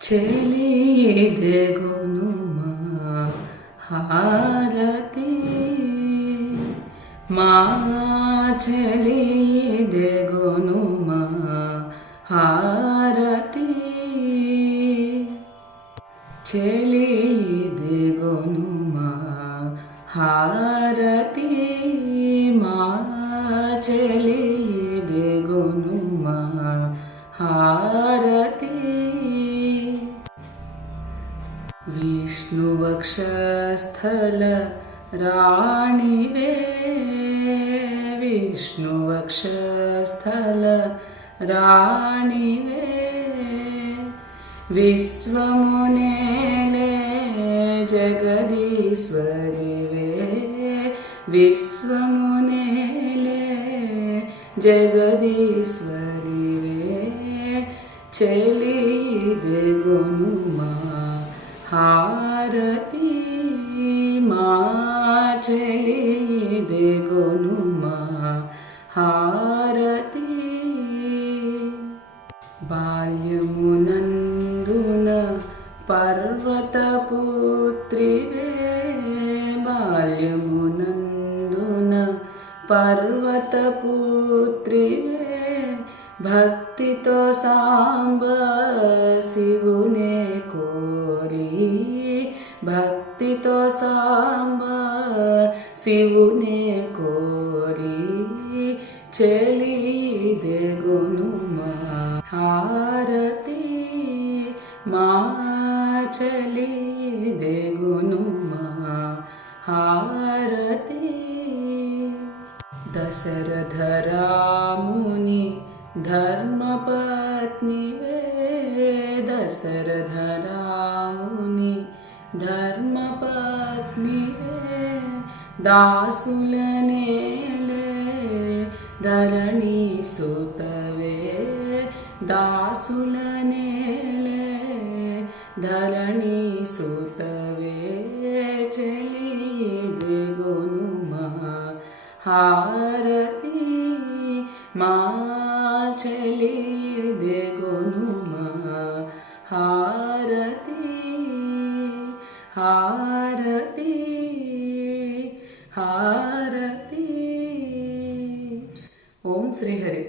ছেলে মা হারাতে মা ছেলে মা হারাতে ছেলে মা হারাতে মা ছেলে মা হার विष्णुवक्षस्थल राणिवे विष्णुवक्षस्थल राणिवे विश्वमुनेले जगदीश्वरि वे विश्वमुनेले जगदीश्वरि वे चलिदे गुनुमा हारती मा चे दे गोनुमा हारती बाल्यमुनन्दुन पर्वतपुत्रिवे। बाल्यमुनन्दुन पर्वतपुत्रिवे। भक्तितो साम्ब शिवुने సామ శివునే కోరి చెలి దెగునుమా హారతి మా చలి దెగునుమా హారతి దశరథరాముని ధర్మపత్నివే దశరథరాముని ధర్మ ದಾಸುಲನೇಲೆ ಧರಣಿ ಸುತವೇ ದಾಸುಲನೇಲೆ ಧರಣಿ ಸುತವೇ ಚಲಿದೆ ಗೋನುಮ ಹಾರತಿ ಮಾ ಚಲಿದೆ ಗೋನುಮ ಹಾರತಿ ಹಾರತಿ ஹாரதி ஓம் ஸ்ரீஹரி.